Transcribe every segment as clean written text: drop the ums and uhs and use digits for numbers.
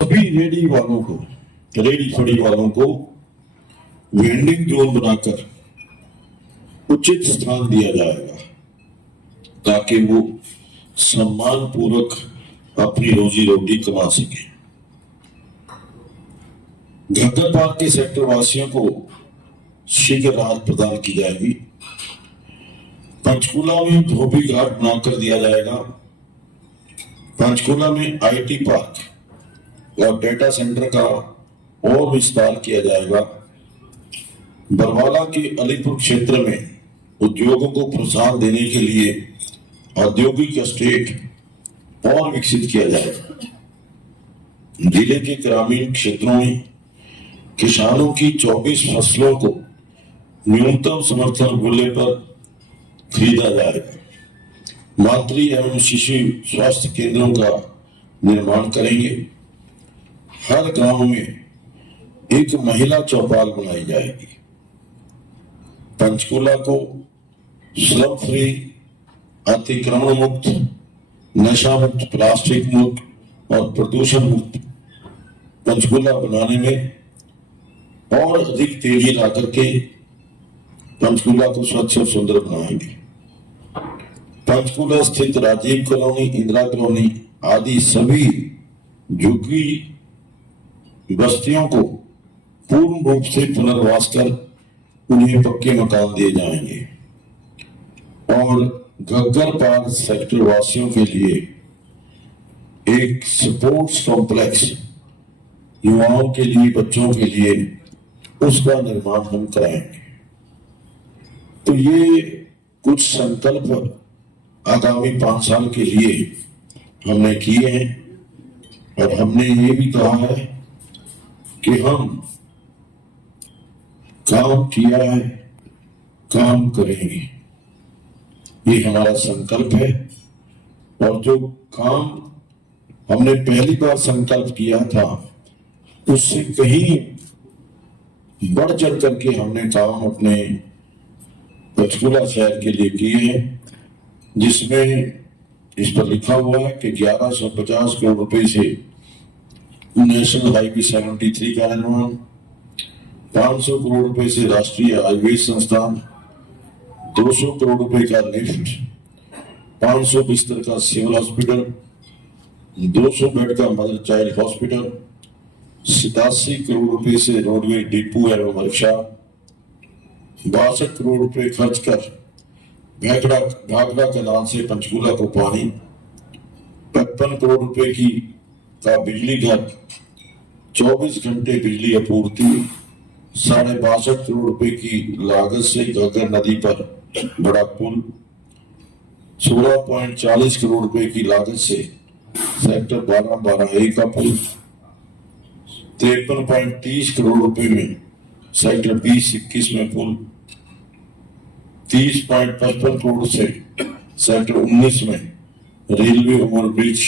सभी रेडी फड़ी वालों को वेंडिंग जोन बनाकर उचित स्थान दिया जाएगा ताकि वो सम्मान पूर्वक अपनी रोजी रोटी कमा सके। घग्गर पार्क के सेक्टर वासियों को शीघ्र राहत प्रदान की जाएगी। पंचकूला में धोबी घाट बनाकर दिया जाएगा। पंचकूला में आईटी पार्क और डेटा सेंटर का और विस्तार किया जाएगा। बरवाला के अलीपुर क्षेत्र में उद्योगों को प्रोत्साहन देने के लिए औद्योगिक एस्टेट और विकसित किया जाएगा। जिले के ग्रामीण क्षेत्रों में किसानों की 24 फसलों को न्यूनतम समर्थन मूल्य पर खरीदा जाएगा। मातृ एवं शिशु स्वास्थ्य केंद्रों का निर्माण करेंगे। हर गांव में एक महिला चौपाल बनाई जाएगी। पंचकूला को स्लम फ्री, अतिक्रमण मुक्त, नशा मुक्त, प्लास्टिक मुक्त और प्रदूषण मुक्त पंचकूला बनाने में और अधिक तेजी ला करके पंचकूला को स्वच्छ और सुंदर बनाएंगे। पंचकूला स्थित राजीव कॉलोनी, इंदिरा कॉलोनी आदि सभी झुग्गी बस्तियों को पूर्ण रूप से पुनर्वास कर उन्हें पक्के मकान दिए जाएंगे और घग्गर पार्क सेक्टर वासियों के लिए एक स्पोर्ट्स कॉम्प्लेक्स, युवाओं के लिए, बच्चों के लिए उसका निर्माण हम कराएंगे। तो ये कुछ संकल्प आगामी 5 साल के लिए हमने किए हैं और हमने ये भी कहा है कि हम काम किया है, काम करेंगे। ये हमारा संकल्प है और जो काम हमने पहली बार संकल्प किया था उससे कहीं बढ़ चढ़ करके हमने काम अपने पंचकूला शहर के लिए किए हैं, जिसमें इस पर लिखा हुआ है कि 1150 करोड़ रुपए से नेशनल हाईवे 73 का निर्माण, 500 करोड़ रुपए से राष्ट्रीय हाईवे संस्थान, 200 करोड़ रुपए का लिफ्ट, 500 बिस्तर का सिविल हॉस्पिटल, 200 बेड का मदर चाइल्ड हॉस्पिटल, 87 करोड़ रुपए से रोडवे डिपो एवं वर्कशॉप, 62 करोड़ रुपए खर्च कर भाखड़ा कैनाल से पंचकूला को पानी, 55 करोड़ रुपए का बिजली घर, 24 घंटे बिजली आपूर्ति, 62.5 करोड़ रुपए की लागत से घग्गर नदी पर बड़ा पुल, 16.40 करोड़ रुपए की लागत से सेक्टर 12-12A का पुल, 53.30 करोड़ रुपए में सेक्टर 20-21 में पुल, 30.55 करोड़ से सेक्टर 19 में रेलवे ओवरब्रिज,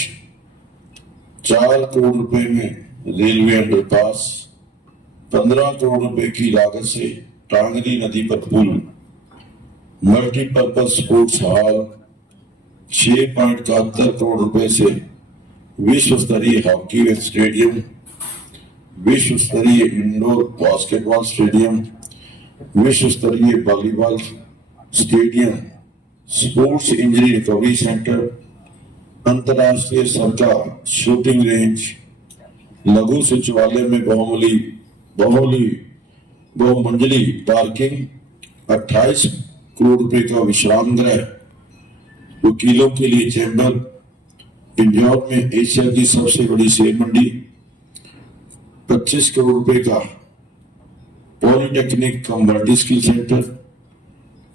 4 करोड़ रुपए में रेलवे अंडरपास, 15 करोड़ रुपए की लागत से टांगरी नदी पर पुल, मल्टीपर्पज स्पोर्ट्स हॉल, 6.71 करोड़ रुपए से विश्व स्तरीय हॉकी स्टेडियम, विश्व स्तरीय इंडोर बास्केटबॉल स्टेडियम, विश्व स्तरीय volleyball stadium, sports injury recovery centre, अंतरराष्ट्रीय सरकार शूटिंग रेंज, लघु सचिवालय में बहुमंजिली पार्किंग, 28 करोड़ रुपए का विश्राम गृह, वकीलों के लिए चैम्बर, इंदौर में एशिया की सबसे बड़ी सेब मंडी, 25 करोड़ रुपए का पॉलिटेक्निक कम मल्टी स्किल सेंटर,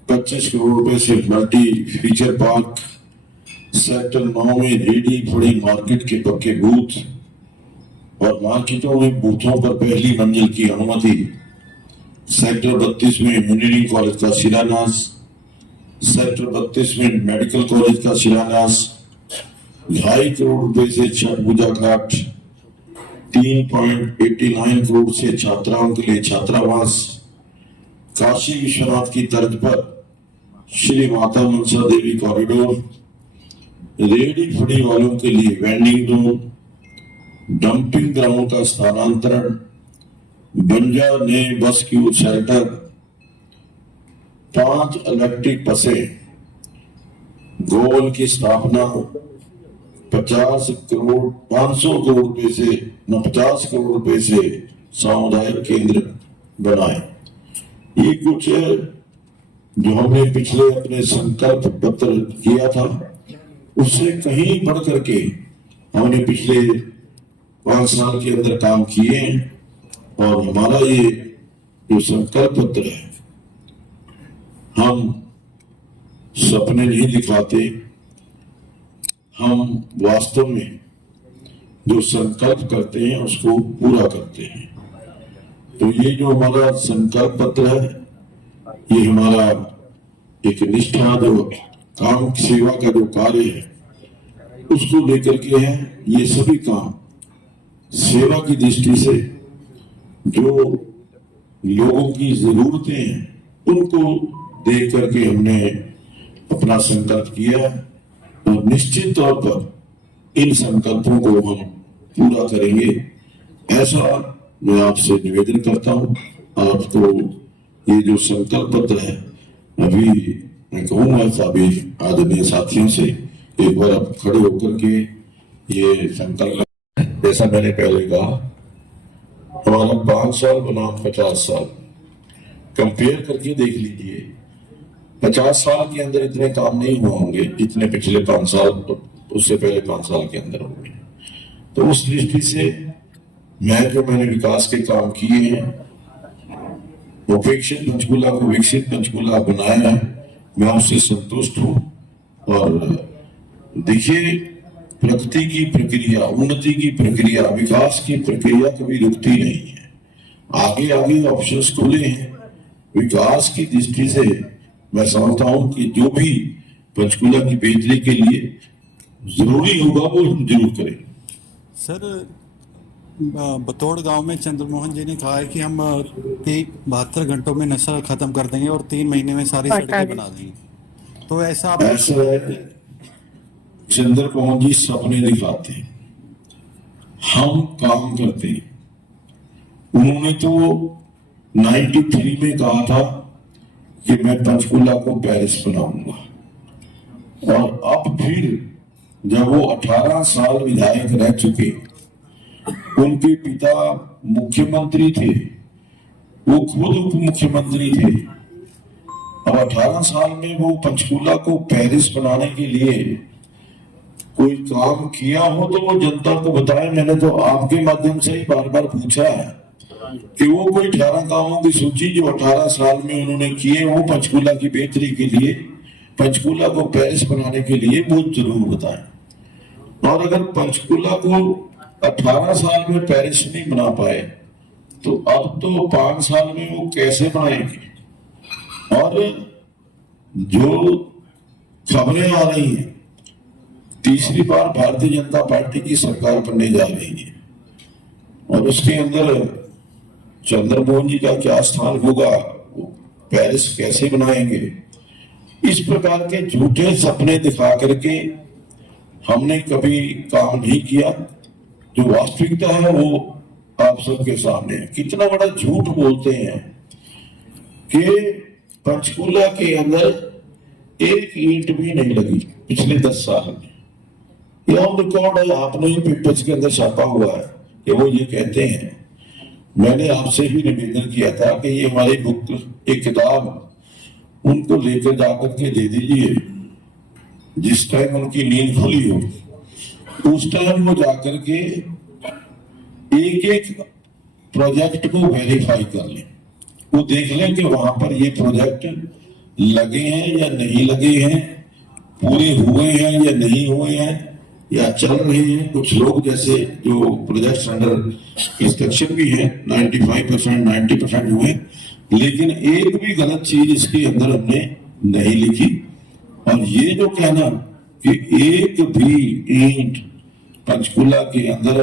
25 करोड़ रुपए से मल्टी फीचर पार्क, सेक्टर 9 में रेडी फड़ी मार्केट के पक्के बूथ और मार्केटों में बूथों पर पहली मंजिल की अनुमति, सेक्टर 32 में इंजीनियरिंग कॉलेज का शिलान्यास, सेक्टर 32 में मेडिकल कॉलेज का शिलान्यास, 2.5 करोड़ रुपए से छठ पूजा घाट, 3.89 करोड़ से छात्राओं के लिए छात्रावास, काशी विश्वनाथ की तर्ज पर श्री माता मनसा देवी कॉरिडोर, रेडी फड़ी वालों के लिए वेंडिंग जोन, डंपिंग ग्राउंड का स्थानांतरण, बंजा नए बस क्यू शेल्टर, 5 इलेक्ट्रिक बसें, गोवन की स्थापना, 500 करोड़ रुपए से 50 करोड़ रुपए से सामुदायिक केंद्र बनाए। ये कुछ जो हमने पिछले अपने संकल्प पत्र किया था, उससे कहीं बढ़ करके हमने पिछले 5 साल के अंदर काम किए हैं। और हमारा ये जो संकल्प पत्र है, हम सपने नहीं दिखाते, हम वास्तव में जो संकल्प करते हैं उसको पूरा करते हैं। तो ये जो हमारा संकल्प पत्र है, ये हमारा एक निष्ठा जो काम सेवा का जो कार्य है उसको लेकर के है। ये सभी काम सेवा की दृष्टि से जो लोगों की जरूरतें हैं उनको देख करके हमने अपना संकल्प किया, और निश्चित तौर पर इन संकल्पों को हम पूरा करेंगे, ऐसा मैं आपसे निवेदन करता हूं। आपको ये जो संकल्प पत्र है, अभी मैं कहूंगा सभी आदरणीय साथियों से एक बार आप खड़े होकर के ये संकल्प, जैसा मैंने पहले कहा, हमारा 5 साल बनाम 50 साल कंपेयर करके देख लीजिए। 50 साल के अंदर इतने काम नहीं हुए होंगे जितने पिछले 5 साल, तो उससे पहले 5 साल के अंदर होंगे। तो उस दृष्टि से मैंने विकास के काम किए हैं, उपेक्षित पंचकूला को विकसित पंचकूला बनाया है, मैं उससे संतुष्ट हूं। और देखिए, प्रगति की प्रक्रिया, उन्नति की प्रक्रिया, विकास की प्रक्रिया कभी रुकती नहीं है। आगे आगे ऑप्शंस खुले हैं। विकास की दृष्टि से मैं समझता हूं कि जो भी पंचकूला की बेहतरी के लिए जरूरी होगा वो हम जरूर करें। सर, बतौड़ गांव में चंद्रमोहन जी ने कहा है कि हम 72 घंटों में नशा खत्म कर देंगे और 3 महीने में सारी सड़कें बना देंगे। तो ऐसा चंद्रमोहन जी सपने दिखाते हैं, हम काम करते हैं। उन्होंने तो 93 में कहा था कि मैं पंचकूला को पेरिस बनाऊंगा, और अब फिर जब वो 18 साल विधायक रह चुके, उनके पिता मुख्यमंत्री थे, वो खुद उप मुख्यमंत्री थे, अब 18 साल में वो पंचकूला को पेरिस बनाने के लिए कोई काम किया हो तो वो जनता को बताए। मैंने तो आपके माध्यम से ही बार बार पूछा है कि वो कोई 18 कामों की सूची जो 18 साल में उन्होंने किए, वो पंचकूला की बेहतरी के लिए, पंचकूला को पेरिस बनाने के लिए, वो जरूर बताएं। और अगर पंचकूला को 18 साल में पेरिस नहीं बना पाए तो अब तो 5 साल में वो कैसे बनाएंगे। और जो खबरें आ रही हैं, तीसरी बार भारतीय जनता पार्टी की सरकार बनने जा रही है, और उसके अंदर चंद्रमोहन जी का क्या स्थान होगा, पेरिस कैसे बनाएंगे, इस प्रकार के झूठे सपने दिखा करके हमने कभी काम नहीं किया। जो वास्तविकता है वो आप सबके सामने है। कितना बड़ा झूठ बोलते हैं कि पंचकूला के अंदर एक ईंट भी नहीं लगी पिछले 10 साल में। ये ऑन रिकॉर्ड है, आपने ही पेपर्स के अंदर छापा हुआ है कि वो ये कहते हैं। मैंने आपसे भी निवेदन किया था कि ये हमारी बुक, एक किताब उनको लेकर जाकर के दे दीजिए, जिस टाइम उनकी नींद खुली हो उस टाइम वो जाकर के एक एक प्रोजेक्ट को वेरीफाई कर लें, वो देख लें कि वहां पर ये प्रोजेक्ट लगे हैं या नहीं लगे हैं, पूरे हुए हैं या नहीं हुए हैं, या चल रहे हैं। कुछ लोग जैसे जो प्रोजेक्ट्स अंडर कंस्ट्रक्शन भी है 95% 90% हुए, लेकिन एक भी गलत चीज इसके अंदर हमने नहीं लिखी। और ये जो कहना कि एक भी ईंट पंचकूला के अंदर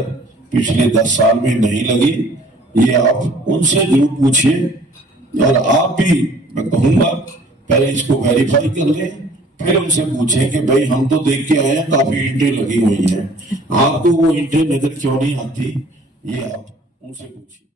पिछले 10 साल में नहीं लगी, ये आप उनसे जरूर पूछिए। और आप भी, मैं कहूंगा, पहले इसको वेरीफाई कर लें फिर उनसे पूछें कि भाई हम तो देख के आए हैं काफी ईंटें लगी हुई हैं, आपको वो ईंटें नजर क्यों नहीं आती, ये आप उनसे पूछिए।